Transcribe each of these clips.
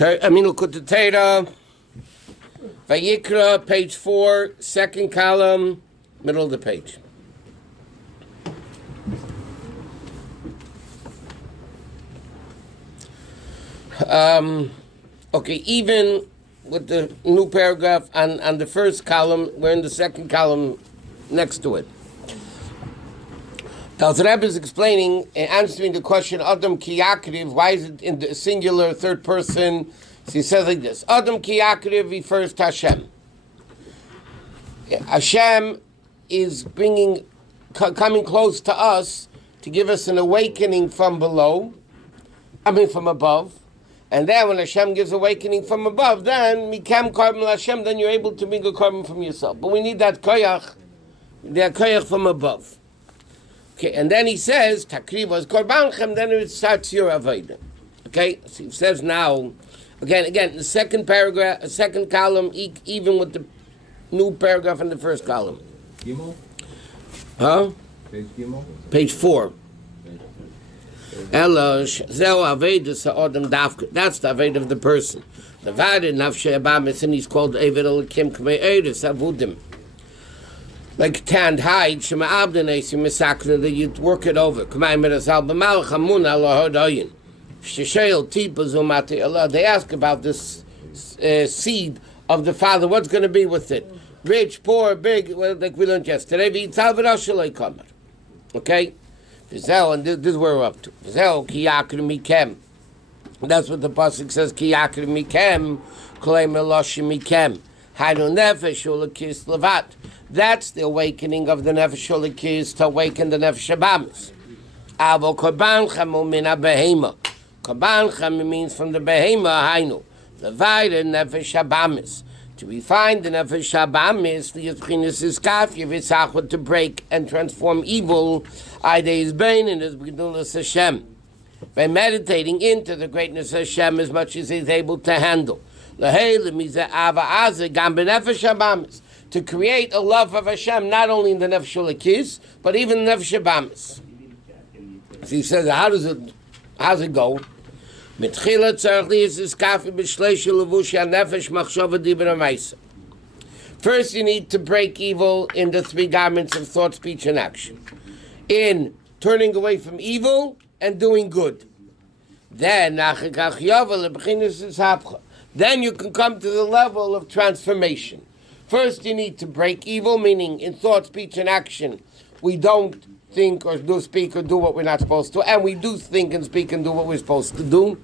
Likkutei Torah, Vayikra, page 4, second column, middle of the page. Okay, even with the new paragraph on the first column, we're in the second column next to it. The Rabbi is explaining and answering the question, Adam ki yakriv, why is it in the singular third person? So he says like this, Adam ki yakriv refers to Hashem. Hashem is coming close to us to give us an awakening from from above. And then when Hashem gives awakening from above, then mikam carbon Hashem, then you're able to bring a carbon from yourself. But we need that koyach from above. Okay, and then he says, Takriva is korbanchem, then it starts your avodah. Okay, so he says now, again, the second paragraph, second column, even with the new paragraph in the first column. Gimel? Huh? Page Gimel? Page 4. That's the avodah of the person. The Vayikra nafshei abamis, and he's called Eved Elokim K'mei Eretz Avudim. Like tanned hide, Shema Abdenes, you misakra, that you work it over. K'mei Merazal b'malach hamun ala hodayin. Shesheil tipa zumati Allah. They ask about this seed of the father. What's going to be with it? Rich, poor, big, well, like we learned yesterday. Okay? And this is where we're up to. That's what the pasuk says. Ki yakri mikem, kolei meloshim mikem. Hainu nefesh ulekis levat. That's the awakening of the nefesh ulekis, to awaken the nefesh habamis. Avo korbanchem umina behema. Korbanchem means from the behema. Hainu levayre nefesh habamis. To refine the nefesh habamis, the yitzchinis is kafir v'tzachot, to break and transform evil. Idei is bain and is b'gedulas Hashem. By meditating into the greatness of Hashem as much as he's able to handle. To create a love of Hashem, not only in the nefesh ulekis, but even in the nefesh habamis. So he says, how's it go? First, you need to break evil in the three garments of thought, speech, and action. In turning away from evil and doing good. Then you can come to the level of transformation. First, you need to break evil, meaning in thought, speech, and action, we don't think or do speak or do what we're not supposed to, and we do think and speak and do what we're supposed to do.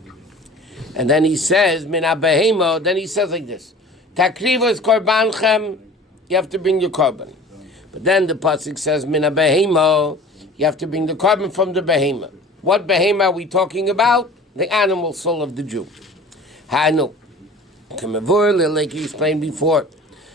And then he says, Mina behemo, then he says like this, Takriva is korbanchem, you have to bring your korban. But then the pasuk says, Mina behemo, you have to bring the korban from the behema. What behema are we talking about? The animal soul of the Jew. Hanu. Like you explained before,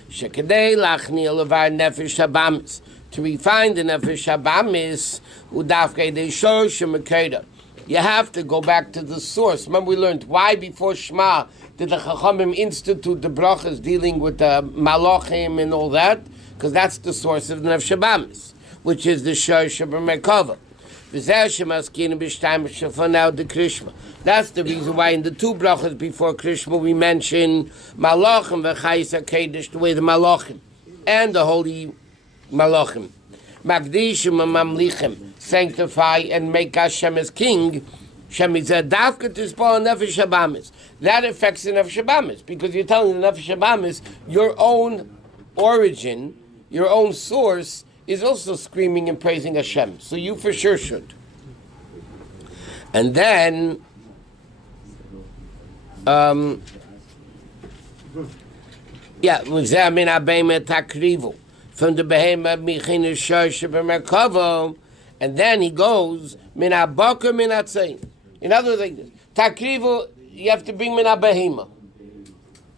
Shekadei lachni alavar nefesh habamis. To refine the nefesh habamis, udafkei de shor shemekeda. You have to go back to the source. Remember, we learned why before Shema did the Chachamim institute the brachas dealing with the malachim and all that? Because that's the source of the nefesh habamis, which is the shor shebemerkava. That's the reason why in the two brachas before Krishma we mention malachim v'chayis hakedesh, the way the malachim and the holy malachim. Magdishim and mamlichim, sanctify and make Hashem as king. Shem is a dafka to spell nefesh habamis. That affects the nefesh habamis, because you're telling the nefesh habamis your own origin, your own source is also screaming and praising Hashem. So you for sure should. And then, from the behema michin shor bemerkava, and then he goes min haboker min hatzayin. In other words, like this, takrivu, you have to bring min behema.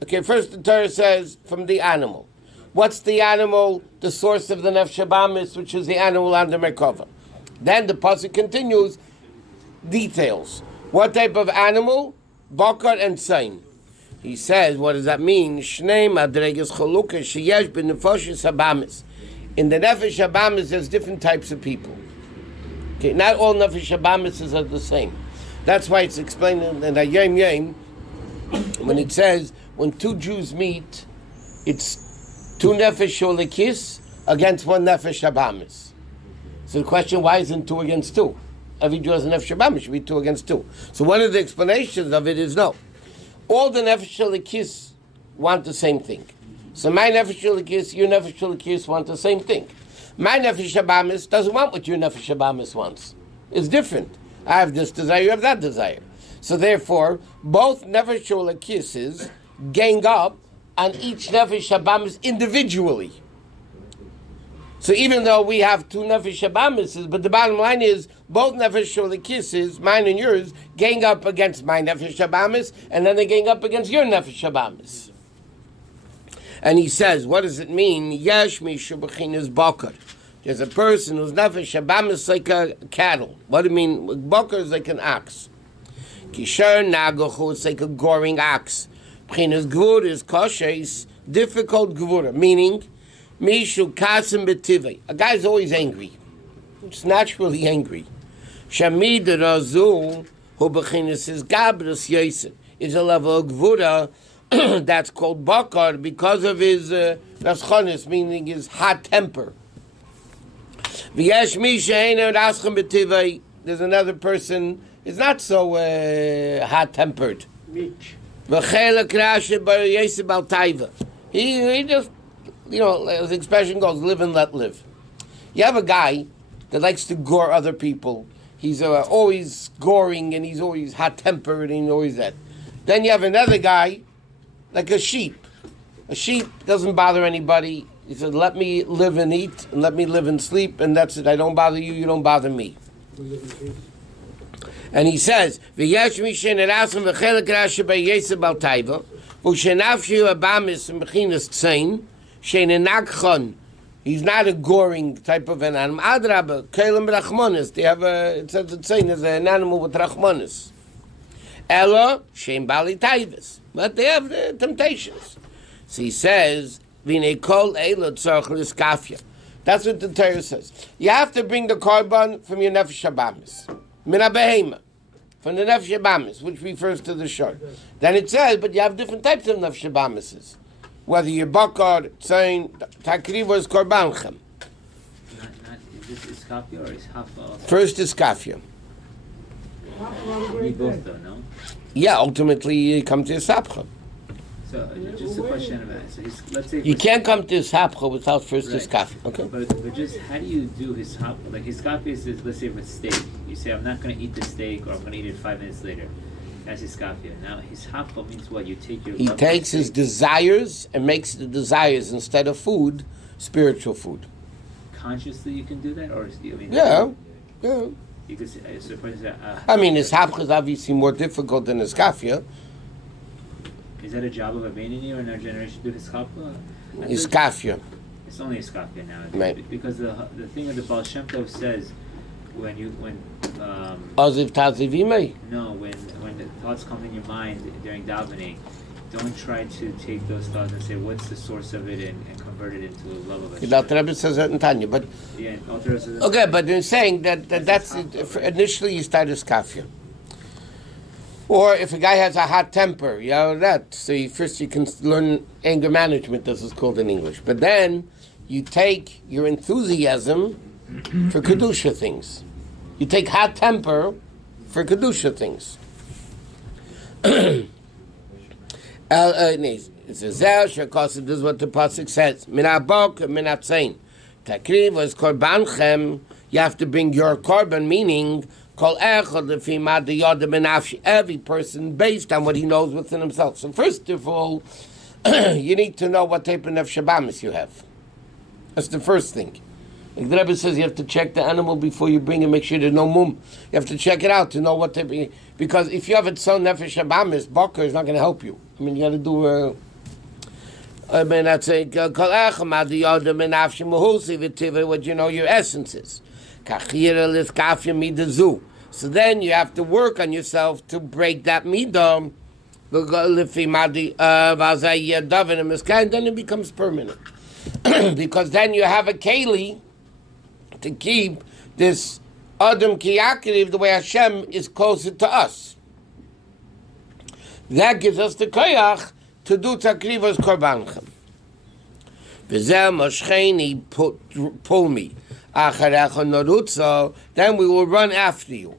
Okay, first the Torah says from the animal. What's the animal? The source of the nefesh habamis, which is the animal under merkava. Then the pasuk continues, details. What type of animal? Bakar and tzayin. He says, what does that mean? Shnei madreges chalukah sheyesh b'nefashis habamis. In the nefesh habamis, there's different types of people. Okay, not all nefesh habamis are the same. That's why it's explained in the Yom Yom when it says when two Jews meet, it's two nefesh sholekis against one nefesh shabamis. So the question, why isn't two against two? Every Jew has a nefesh shabamis, should be two against two. So one of the explanations of it is no. All the nefesh sholekis want the same thing. So my nefesh sholekis, your nefesh sholekis want the same thing. My nefesh shabamis doesn't want what your nefesh shabamis wants. It's different. I have this desire, you have that desire. So therefore, both nefesh sholekis gang up on each nefesh shabamis individually. So even though we have two nefesh shabamis, but the bottom line is both nefesh sholekis, mine and yours, gang up against my nefesh shabamis, and then they gang up against your nefesh shabamis. And he says, what does it mean? Yesh mishu b'chinas bakar. There's a person whose nefesh shabamis is like a cattle. What do you mean? Bakar is like an ox. Kisher nagochu is like a goring ox. B'chinas gvur is kosher, difficult gvura, meaning mishu kasim b'tivei. A guy's always angry. It's naturally angry. Shamid razu hu b'chinas is gabrus Yosef. Is a level of gvura that's called bakar because of his raschonis, meaning his hot temper. There's another person is not so hot-tempered. He just, as the expression goes, live and let live. You have a guy that likes to gore other people. He's always goring and he's always hot-tempered and always that. Then you have another guy like a sheep. A sheep doesn't bother anybody. He said, let me live and eat, and let me live and sleep, and that's it. I don't bother you, you don't bother me. And he says, he's not a goring type of an animal. They have it says the tzayin is an animal with rachmanis. Ella, shem bali taivas. But they have the temptations. So he says, that's what the Torah says. You have to bring the korban from your nefesh habamis. Min ha-behema. From the nefesh habamis, which refers to the shor. Then it says, but you have different types of nefesh habamises. Whether you're bakar, tzayin, takriva is korbanchem. Is this iskafia or ishafa? First iskafia. We both though, no? Yeah, ultimately you come to Isapcha. So just a question about it. So let's say you can't come to Isapcha without first Iskafia. Okay. But just how do you do his hop? Like his Iskafia is, let's say with steak. You say I'm not going to eat the steak, or I'm going to eat it 5 minutes later. That's his Iskafia. Now his hapa means what? You take your. He takes his desires and makes the desires instead of food, spiritual food. Consciously, you can do that, or yeah. You could say, his hapcha is obviously more difficult than his kafia. Is that a job of a Beinoni or in our generation to do his hapcha? His kafia. It's only his kafia now. Right. Because the thing that the Baal Shem Tov says, when Aziv tazivime. No, when the thoughts come in your mind during davening, don't try to take those thoughts and say what's the source of it and convert it into a love of Hashem. The Rabbi says that in Tanya, but yeah, says okay, but they're saying that's initially you start as kafir. Or if a guy has a hot temper, so first you can learn anger management, this is called in English. But then you take your enthusiasm for kedusha things. You take hot temper for kedusha things. It says, this is what the pasuk says. Min ha-bok, min ha-tzayin. Takriv was korbanchem. You have to bring your korban, meaning kol echad lefi ma deyada benafshi. Every person based on what he knows within himself. So first of all, you need to know what type of nefesh habamis you have. That's the first thing. Like the Rebbe says, you have to check the animal before you bring it, make sure there's no mum. You have to check it out to know what type of, because if you have it so nefesh habamis, bakar is not going to help you. I mean, you got to do that's a what you know your essence is. So then you have to work on yourself to break that midah. Then it becomes permanent. Because then you have a keli to keep this Adam Kiyakriv the way Hashem is closer to us. That gives us the koyach to do takrivos korbanchem. V'zeh moshcheni pull me. Acharecha norutza, then we will run after you.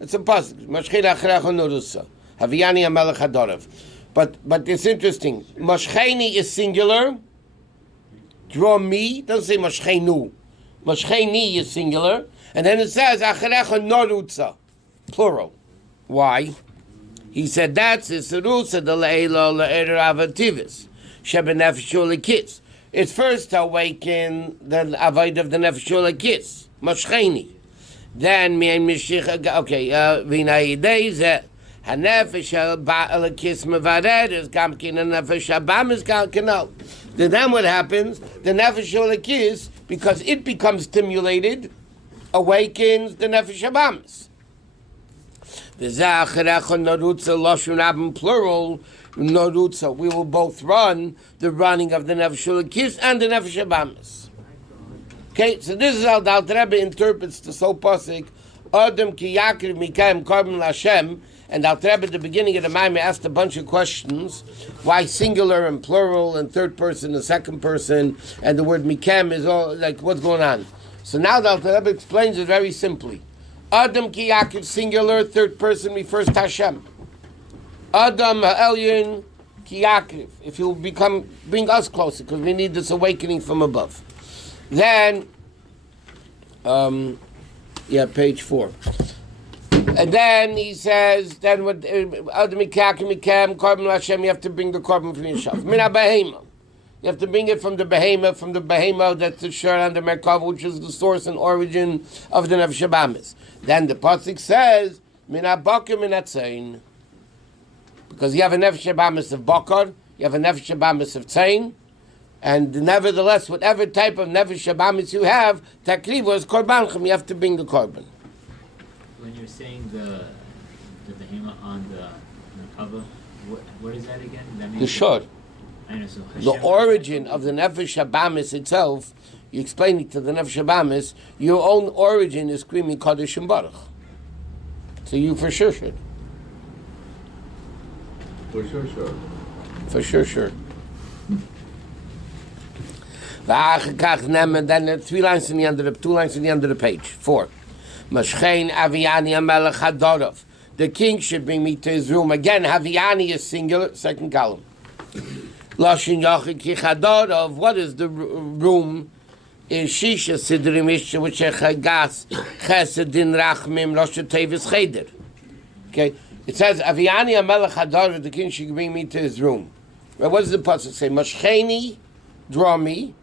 It's a pasuk. Moshcheni acharecha norutza. Haviyani amelech hadorav. But it's interesting. Moshcheni is singular. Draw me, doesn't say moshchenu. Moshcheni is singular. And then it says acharecha norutza, plural. Why? He said that's the rutza the leila le'er avativis shebenefesh lekis. It's first to awaken the avoid of the nefesh lekis moshcheni. Then me and mishich. Okay, v'nai yidei hanefesh lekis mevared is gamkin and nefesh abam is gamkinal. Then what happens? The nefesh lekis, because it becomes stimulated, awakens the nefesh abamis. Plural, norutza. We will both run the running of the nefesh lekis and the nefesh abamis. Okay, so this is how the Alter Rebbe interprets the so pasuk. Adam ki yakriv mikayim korban l'Hashem. And Alter Rebbe at the beginning of the Maamarim asked a bunch of questions. Why singular and plural and third person and second person, and the word mikem is all like what's going on? So now the Alter Rebbe explains it very simply. Adam ki yakriv singular, third person refers to Hashem. Adam ha'elyon ki yakriv. If he'll bring us closer, because we need this awakening from above. Then, page 4. And then he says, then what Adam mikem korban l'Hashem, you have to bring the korban from yourself. Mina behema. You have to bring it from the behema that's the shur and the merkava, which is the source and origin of the nefesh abamis. Then the pasuk says, Mina bakar min atzayin. Because you have a nefesh abamis of bakar, you have a nefesh abamis of tzayin, and nevertheless, whatever type of nefesh abamis you have, takriva is korbanchem, you have to bring the korban. When you're saying the behema on the cover, what is that again? That means the shur. I know, so The origin of the nefesh abamis itself, you explain it to the nefesh abamis, your own origin is screaming Kaddish and Baruch. So you for sure should. For sure, sure. For sure, sure. Then 3 lines in the end of the 2 lines in the end of the page. 4. Mashchein Aviani Amelech Hadorov. The king should bring me to his room. Again, Haviani is singular, second column. Loshin Yochid Ki Hadorov. What is the room? Is Shisha Sidri Misha, which is Chagas, Chesed Din Rachmim, Rosh Tevis Cheder. Okay, it says Aviani Amelech Hadorov. The king should bring me to his room. Well, what does the pasuk say? Mashcheini, draw me,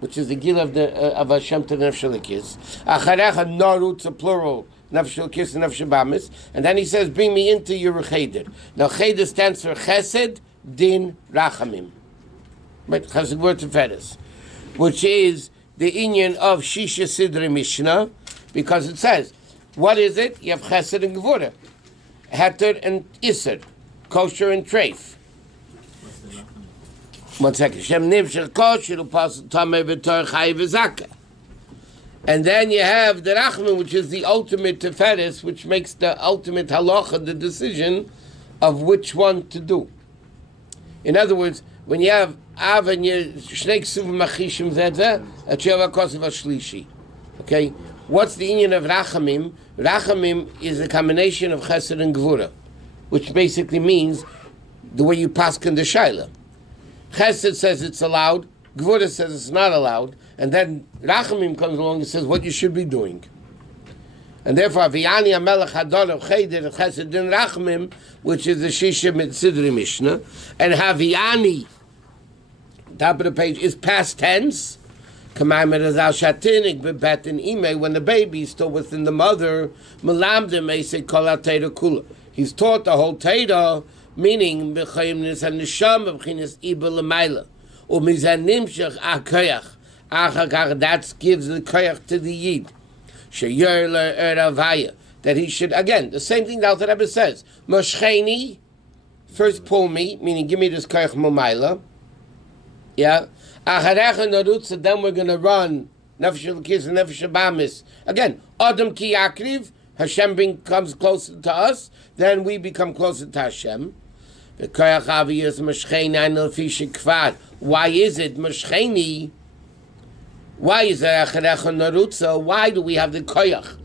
which is the gil of Hashem to nefesh lekis. Acharecha narutz, a plural, nefesh lekis and nefesh abamis. And then he says, bring me into your cheder. Now cheder stands for chesed din rachamim. Right, chesed word to fedes, which is the inyan of Shisha Sidri Mishnah, because it says, what is it? You have chesed and gevura, heter and iser, kosher and treif. 1 second. And then you have the Rachman, which is the ultimate teferis, which makes the ultimate halacha, the decision of which one to do. In other words, when you have Av and you Shnei Ksuvim Machishim Zedze, a Cheva Kosev Shlishi. Okay? What's the union of Rachamim? Rachamim is a combination of Chesed and Gevura, which basically means the way you paskin the Shaila. Chesed says it's allowed, Gevura says it's not allowed, and then Rachamim comes along and says what you should be doing. And therefore, Aviani Amelech Hador Cheder Chesed Din Rachamim, which is the Shisha Sidri Mishnah, and Haviani, top of the page, is past tense. When the baby is still within the mother, he's taught the whole Torah, meaning that gives the koyach to the yid. That he should, again, the same thing the Alter Rebbe says, Moshcheni, first pull me, meaning give me this koyach momayla. Yeah. Then we're going to run nefesh lekis and nefesh abamis. Again, Adam ki yakriv, Hashem comes closer to us, then we become closer to Hashem. The koyach avi is mashcheni anil fishi kvad. Why is it mashcheni? Why is it acharecha narutza? Why do we have the koyach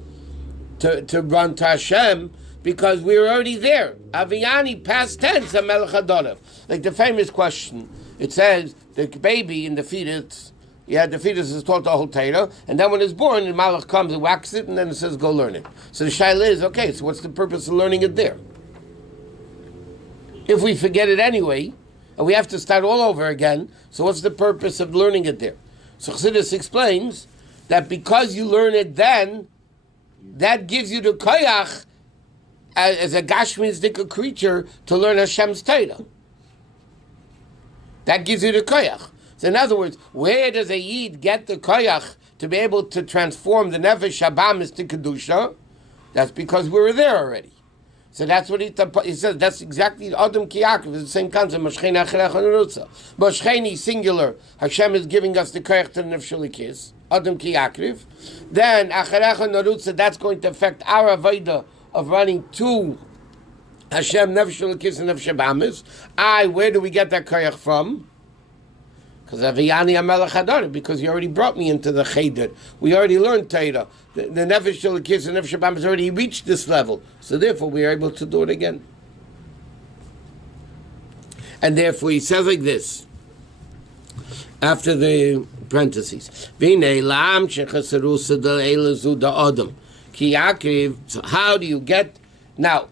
to run to Hashem? Because we're already there. Aviyani, past tense, melech hadorav. Like the famous question, it says the baby in the fetus. Yeah, the fetus is taught the whole Torah, and then when it's born, the malach comes and whacks it, and then it says, go learn it. So the shaila is, okay, so what's the purpose of learning it there? If we forget it anyway, and we have to start all over again, so what's the purpose of learning it there? So Chassidus explains that because you learn it then, that gives you the koyach as a gashmistic creature to learn Hashem's Torah. That gives you the koyach. So in other words, where does a yid get the koyach to be able to transform the nefesh habamis to kedusha? That's because we were there already. So that's what he says. That's exactly Adam ki Yaakov. It's the same concept. Moshcheni acharecha nerutza. Moshcheni singular. Hashem is giving us the koyach to the nefesh likis. Adam ki Yaakov. Then acharecha nerutza. That's going to affect our avodah of running to Hashem nefesh likis and nefesh habamis. Where do we get that koyach from? Because Aviyani Amelech Hadar, because you already brought me into the Cheder. We already learned Torah. The Nefesh Shalakis and Nefesh Shabam has already reached this level. So therefore we are able to do it again. And therefore he says like this, after the parentheses. So how do you get... Now,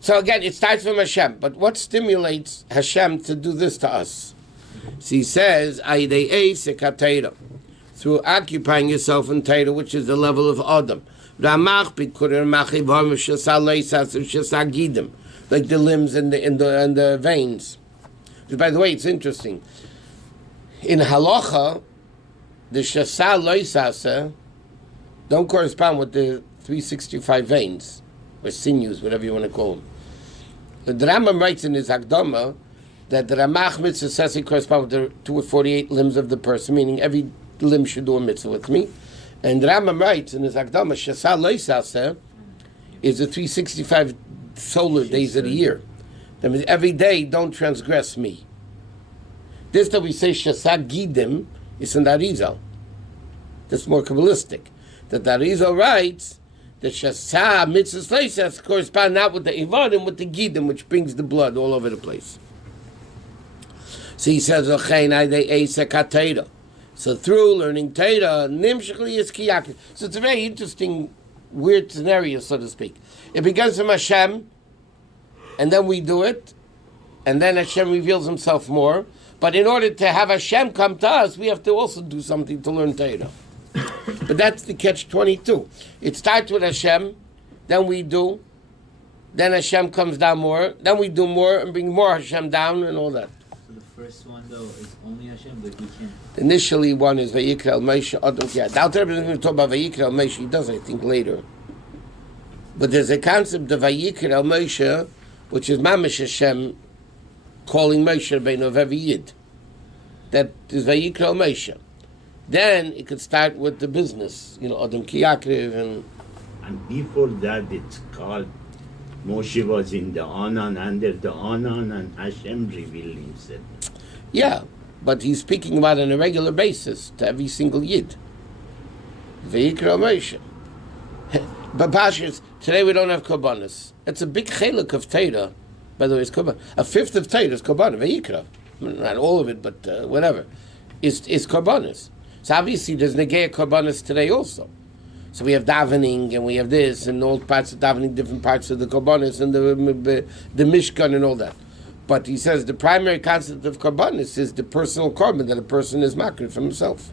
so again, it starts from Hashem. But what stimulates Hashem to do this to us? So he says, through occupying yourself in Torah, which is the level of Adam. Like the limbs and the veins. By the way, it's interesting. In halacha, the shasa loisasa don't correspond with the 365 veins, or sinews, whatever you want to call them. The Rambam writes in his Hakdama that the Ramach mitzvah says it corresponds with the 248 limbs of the person, meaning every limb should do a mitzvah with me. And the Rambam writes in his Akdama, Shasa Loisasa is the 365 solar days of the year. That means every day, don't transgress me. This that we say Shasa Gidim is in the Arizal. That's more Kabbalistic. That the Arizal writes that Shasa mitzvah Loisas correspond not with the Ivadim, with the Gidim, which brings the blood all over the place. So he says, so through learning Torah, nimshachli is kiyakir. So it's a very interesting, weird scenario, so to speak. It begins from Hashem, and then we do it, and then Hashem reveals himself more. But in order to have Hashem come to us, we have to also do something to learn Torah. But that's the catch-22. It starts with Hashem, then we do, then Hashem comes down more, then we do more and bring more Hashem down and all that. First one though is only Hashem, but we can't. Initially, one is Vayikra el Moshe Adam Kiyad. Now, Torah doesn't even talk about Vayikra el Moshe. He does, I think, later. But there's a concept of Vayikra el Moshe, which is Mamash Hashem calling Moshe Rabbeinu of every Yid. That is Vayikra el Moshe. Then it could start with the business, Adam Kiyakriv and before that, it's called. Moshe was in the Anan, under the Anan, and Hashem revealed himself. Yeah, but he's speaking about on a regular basis to every single Yid. Vayikra Moshe. But Pashas, today we don't have Korbanos. It's a big chelik of Torah. By the way, it's Korban. A fifth of Torah is Korban, Vayikra. Not all of it, but whatever. Is Korbanos. So obviously there's Negei Korbanos today also. So we have davening, and we have this, and all parts of davening, different parts of the Korbanos, and the Mishkan, and all that. But he says the primary concept of Korbanos is the personal korban, that a person is makriv from himself.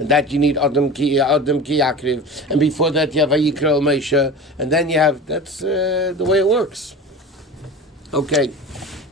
And that you need Adam Ki Yakriv, and before that you have Vayikra el Moshe, and then you have, that's the way it works. Okay.